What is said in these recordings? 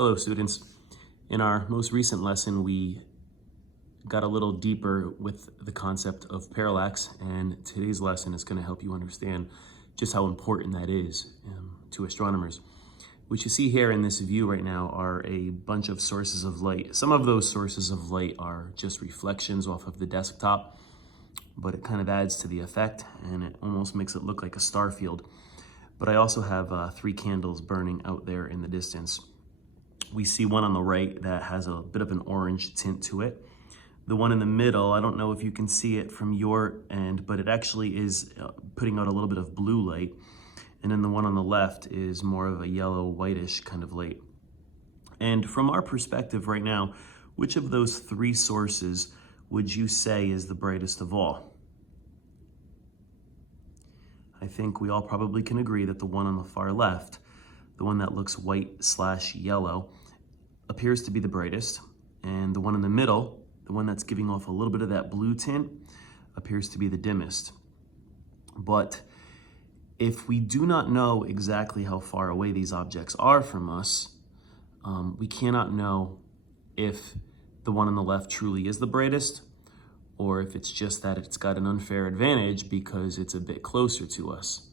Hello students. In our most recent lesson, we got a little deeper with the concept of parallax, and today's lesson is going to help you understand just how important that is to astronomers. What you see here in this view right now are a bunch of sources of light. Some of those sources of light are just reflections off of the desktop, but it kind of adds to the effect and it almost makes it look like a star field. But I also have 3 candles burning out there in the distance. We see one on the right that has a bit of an orange tint to it. The one in the middle, I don't know if you can see it from your end, but it actually is putting out a little bit of blue light. And then the one on the left is more of a yellow, whitish kind of light. And from our perspective right now, which of those 3 sources would you say is the brightest of all? I think we all probably can agree that the one on the far left, the one that looks white/yellow, appears to be the brightest, and the one in the middle, the one that's giving off a little bit of that blue tint, appears to be the dimmest. But if we do not know exactly how far away these objects are from us, we cannot know if the one on the left truly is the brightest, or if it's just that it's got an unfair advantage because it's a bit closer to us.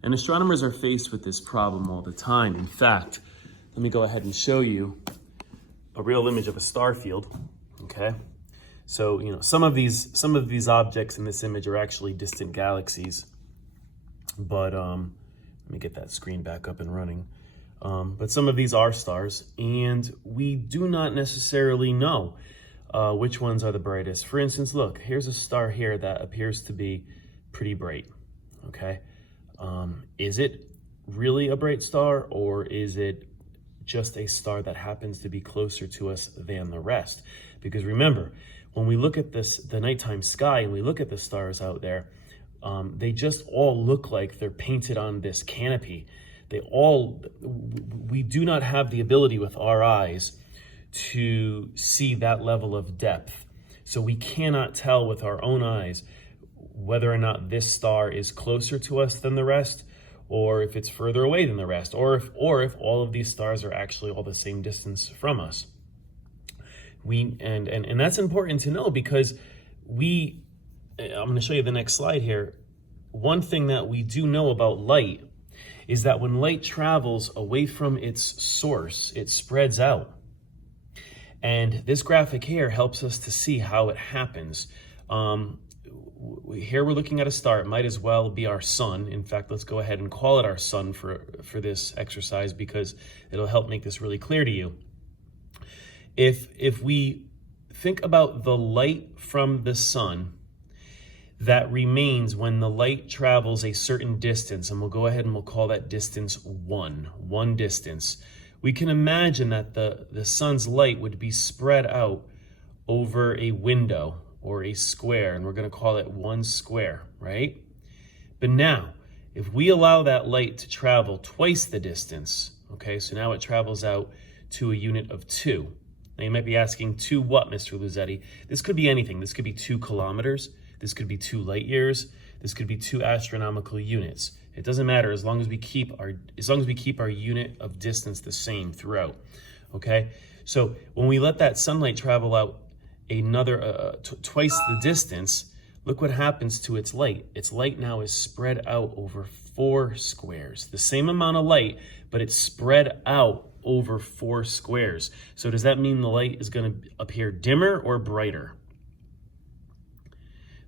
And astronomers are faced with this problem all the time. In fact, let me go ahead and show you a real image of a star field, okay? So, some of these objects in this image are actually distant galaxies, but let me get that screen back up and running. But some of these are stars, and we do not necessarily know which ones are the brightest. For instance, look, here's a star here that appears to be pretty bright, okay? Is it really a bright star, or is it just a star that happens to be closer to us than the rest? Because remember, when we look at the nighttime sky and we look at the stars out there, they just all look like they're painted on this canopy. We do not have the ability with our eyes to see that level of depth. So we cannot tell with our own eyes whether or not this star is closer to us than the rest, or if it's further away than the rest, or if all of these stars are actually all the same distance from us. And that's important to know because I'm going to show you the next slide here. One thing that we do know about light is that when light travels away from its source, it spreads out. And this graphic here helps us to see how it happens. Here we're looking at a star. It might as well be our sun. In fact, let's go ahead and call it our sun for this exercise because it'll help make this really clear to you. If we think about the light from the sun that remains when the light travels a certain distance, and we'll go ahead and we'll call that distance one distance, we can imagine that the sun's light would be spread out over a window or a square, and we're going to call it 1 square, right? But now, if we allow that light to travel twice the distance, okay, so now it travels out to a unit of 2. Now you might be asking, 2 what, Mr. Luzetti? This could be anything. This could be 2 kilometers. This could be 2 light years. This could be 2 astronomical units. It doesn't matter as long as we keep our unit of distance the same throughout, okay? So when we let that sunlight travel out another twice the distance, look what happens to its light. Its light now is spread out over 4 squares. The same amount of light, but it's spread out over 4 squares. So does that mean the light is going to appear dimmer or brighter?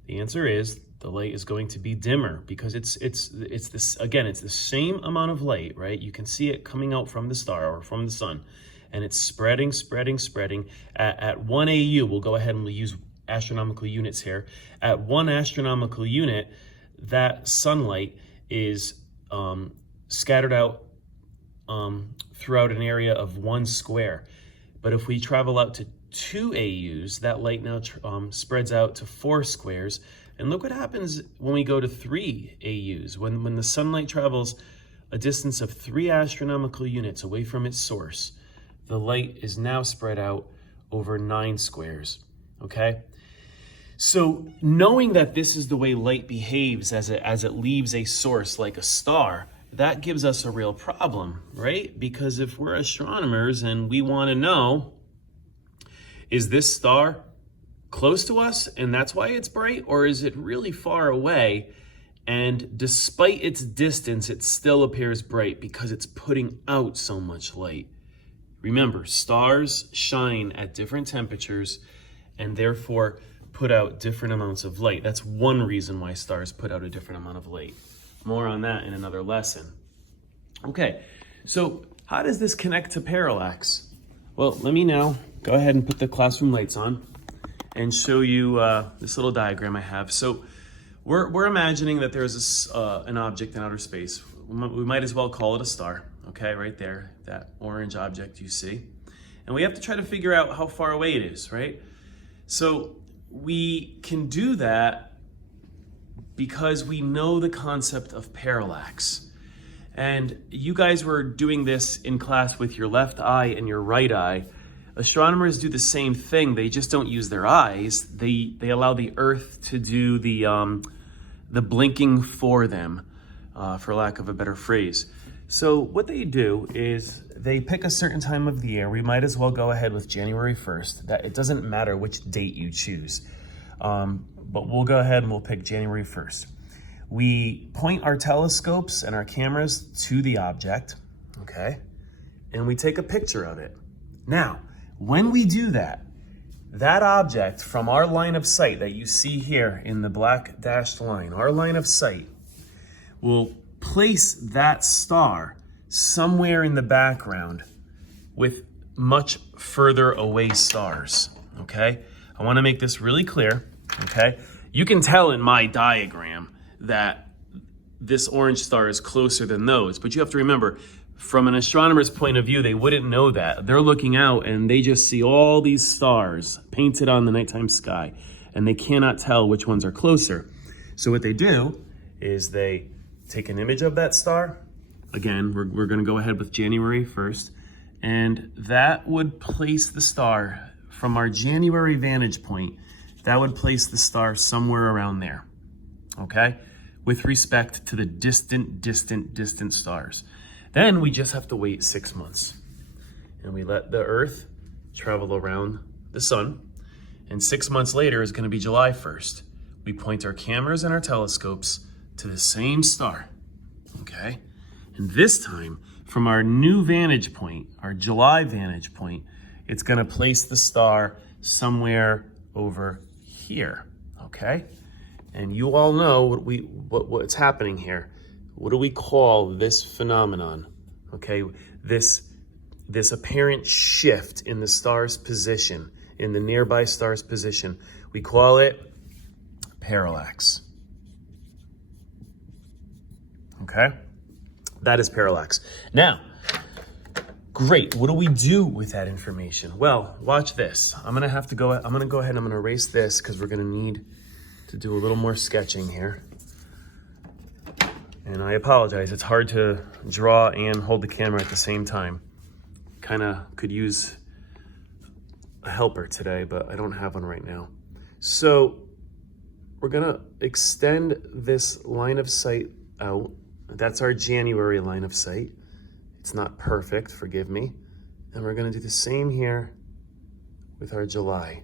The answer is the light is going to be dimmer because it's the same amount of light, right? You can see it coming out from the star or from the sun, and it's spreading at 1 AU. We'll go ahead and we'll use astronomical units here. At 1 astronomical unit, that sunlight is scattered out throughout an area of 1 square. But if we travel out to 2 AUs, that light now spreads out to 4 squares. And look what happens when we go to 3 AUs. When the sunlight travels a distance of 3 astronomical units away from its source, the light is now spread out over 9 squares, okay? So knowing that this is the way light behaves as it leaves a source like a star, that gives us a real problem, right? Because if we're astronomers and we want to know, is this star close to us and that's why it's bright, or is it really far away and despite its distance it still appears bright because it's putting out so much light? Remember, stars shine at different temperatures and therefore put out different amounts of light. That's one reason why stars put out a different amount of light. More on that in another lesson. Okay, so how does this connect to parallax? Well, let me now go ahead and put the classroom lights on and show you this little diagram I have. So we're imagining that there's an object in outer space. We might as well call it a star, okay, right there, that orange object you see. And we have to try to figure out how far away it is, right? So we can do that because we know the concept of parallax. And you guys were doing this in class with your left eye and your right eye. Astronomers do the same thing. They just don't use their eyes. They allow the Earth to do the blinking for them, for lack of a better phrase. So what they do is they pick a certain time of the year. We might as well go ahead with January 1st. That it doesn't matter which date you choose, but we'll go ahead and we'll pick January 1st. We point our telescopes and our cameras to the object, okay? And we take a picture of it. Now, when we do that, that object from our line of sight that you see here in the black dashed line, our line of sight, will place that star somewhere in the background with much further away stars, okay? I wanna make this really clear, okay? You can tell in my diagram that this orange star is closer than those, but you have to remember, from an astronomer's point of view, they wouldn't know that. They're looking out and they just see all these stars painted on the nighttime sky, and they cannot tell which ones are closer. So what they do is they take an image of that star. Again, we're gonna go ahead with January 1st, and that would place the star from our January vantage point, that would place the star somewhere around there, okay? With respect to the distant stars. Then we just have to wait 6 months, and we let the Earth travel around the sun, and 6 months later is gonna be July 1st. We point our cameras and our telescopes to the same star, okay? And this time, from our new vantage point, our July vantage point, it's gonna place the star somewhere over here, okay? And you all know what's happening here. What do we call this phenomenon? Okay, this apparent shift in the star's position, in the nearby star's position, we call it parallax. Okay, that is parallax. Now, great, what do we do with that information? Well, watch this. I'm gonna go ahead and I'm gonna erase this because we're gonna need to do a little more sketching here. And I apologize, it's hard to draw and hold the camera at the same time. Kinda could use a helper today, but I don't have one right now. So we're gonna extend this line of sight out. That's our January line of sight. It's not perfect, forgive me. And we're gonna do the same here with our July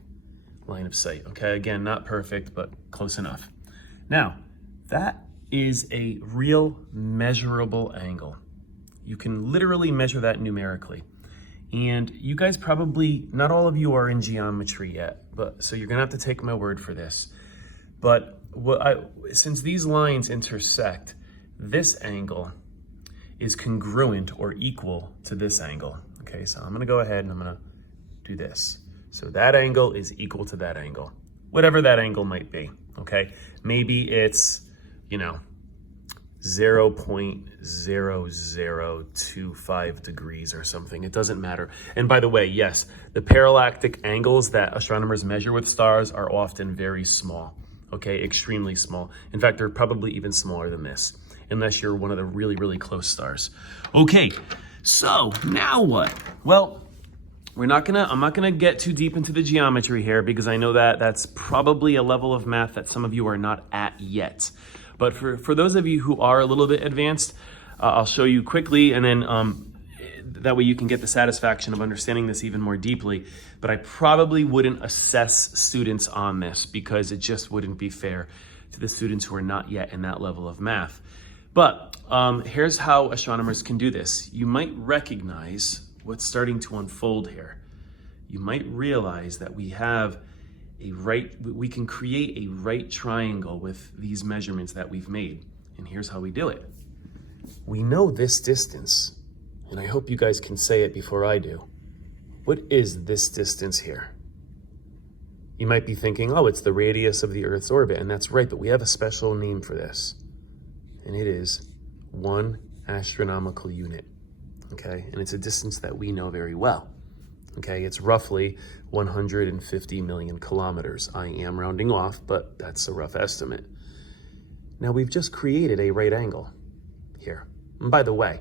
line of sight. Okay, again, not perfect, but close enough. Now, that is a real measurable angle. You can literally measure that numerically. And you guys probably, not all of you are in geometry yet, but so you're gonna have to take my word for this. But since these lines intersect, this angle is congruent or equal to this angle. Okay, so I'm gonna go ahead and I'm gonna do this. So that angle is equal to that angle, whatever that angle might be, okay? Maybe it's, 0.0025 degrees or something. It doesn't matter. And by the way, yes, the parallactic angles that astronomers measure with stars are often very small, okay? Extremely small. In fact, they're probably even smaller than this, unless you're one of the really, really close stars. Okay, so now what? Well, I'm not gonna get too deep into the geometry here because I know that that's probably a level of math that some of you are not at yet. But for those of you who are a little bit advanced, I'll show you quickly, and then that way you can get the satisfaction of understanding this even more deeply. But I probably wouldn't assess students on this because it just wouldn't be fair to the students who are not yet in that level of math. But here's how astronomers can do this. You might recognize what's starting to unfold here. You might realize that we can create a right triangle with these measurements that we've made. And here's how we do it. We know this distance, and I hope you guys can say it before I do. What is this distance here? You might be thinking, oh, it's the radius of the Earth's orbit, and that's right, but we have a special name for this, and it is 1 astronomical unit, okay? And it's a distance that we know very well, okay? It's roughly 150 million kilometers. I am rounding off, but that's a rough estimate. Now, we've just created a right angle here. And by the way,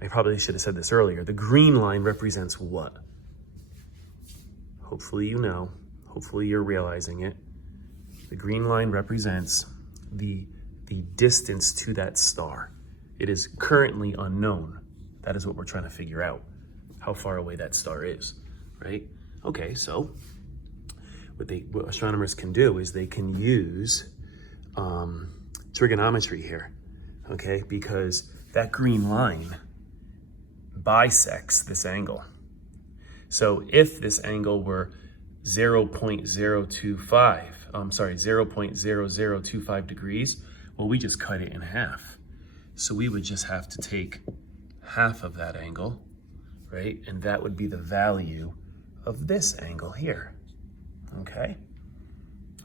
I probably should have said this earlier. The green line represents what? Hopefully you know. Hopefully you're realizing it. The green line represents the distance to that star. It is currently unknown. That is what we're trying to figure out, how far away that star is, right? Okay, so what astronomers can do is they can use trigonometry here, okay? Because that green line bisects this angle. So if this angle were 0.0025 degrees, well, we just cut it in half. So we would just have to take half of that angle, right? And that would be the value of this angle here, okay?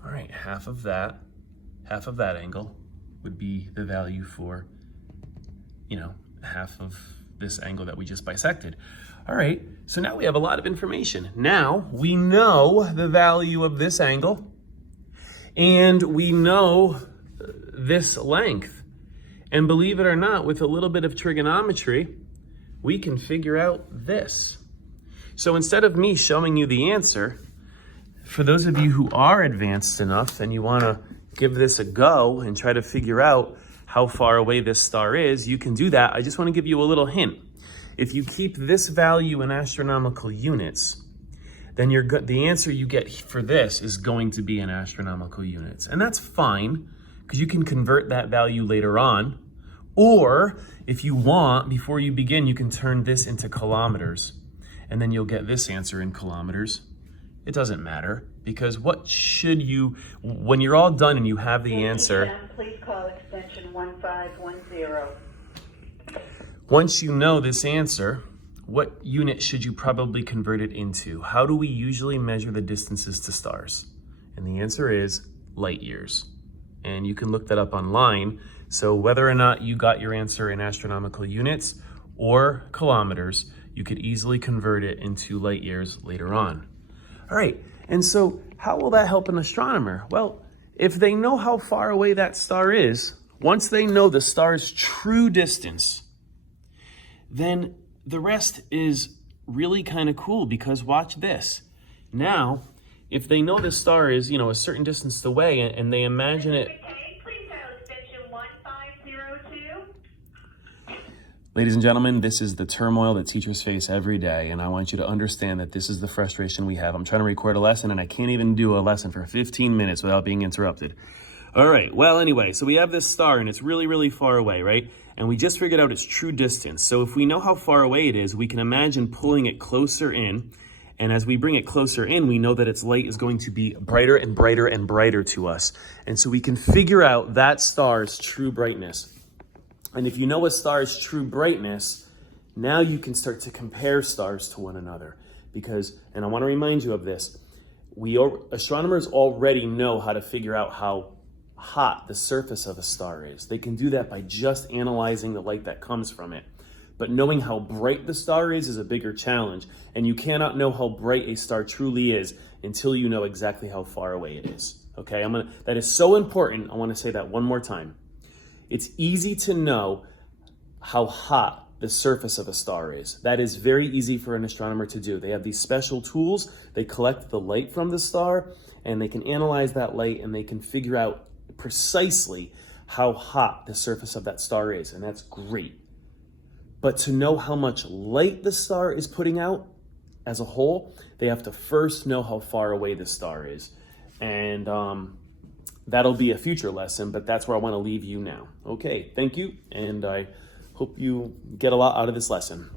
All right, half of that angle would be the value for, half of this angle that we just bisected. All right, so now we have a lot of information. Now we know the value of this angle, and we know this length. And believe it or not, with a little bit of trigonometry, we can figure out this. So instead of me showing you the answer, for those of you who are advanced enough and you want to give this a go and try to figure out how far away this star is, you can do that. I just want to give you a little hint. If you keep this value in astronomical units, then the answer you get for this is going to be in astronomical units. And that's fine, because you can convert that value later on. Or if you want, before you begin, you can turn this into kilometers, and then you'll get this answer in kilometers. It doesn't matter, because when you're all done and you have the answer, please call extension 1510. Once you know this answer, what unit should you probably convert it into? How do we usually measure the distances to stars? And the answer is light years. And you can look that up online. So whether or not you got your answer in astronomical units or kilometers, you could easily convert it into light years later on. All right, and so how will that help an astronomer? Well, if they know how far away that star is, once they know the star's true distance, then the rest is really kind of cool, because watch this. Now, if they know the star is, a certain distance away, and they imagine it. Please dial extension 1502. Ladies and gentlemen, this is the turmoil that teachers face every day, and I want you to understand that this is the frustration we have. I'm trying to record a lesson, and I can't even do a lesson for 15 minutes without being interrupted. All right, well, anyway, so we have this star, and it's really, really far away, right? And we just figured out its true distance. So if we know how far away it is, we can imagine pulling it closer in. And as we bring it closer in, we know that its light is going to be brighter and brighter and brighter to us. And so we can figure out that star's true brightness. And if you know a star's true brightness, now you can start to compare stars to one another. And I want to remind you of this, astronomers already know how to figure out how hot the surface of a star is. They can do that by just analyzing the light that comes from it. But knowing how bright the star is a bigger challenge. And you cannot know how bright a star truly is until you know exactly how far away it is. Okay, that is so important. I want to say that one more time. It's easy to know how hot the surface of a star is. That is very easy for an astronomer to do. They have these special tools. They collect the light from the star, and they can analyze that light, and they can figure out precisely how hot the surface of that star is, and that's great. But to know how much light the star is putting out as a whole, they have to first know how far away the star is. And that'll be a future lesson, but that's where I want to leave you now. Okay, thank you, and I hope you get a lot out of this lesson.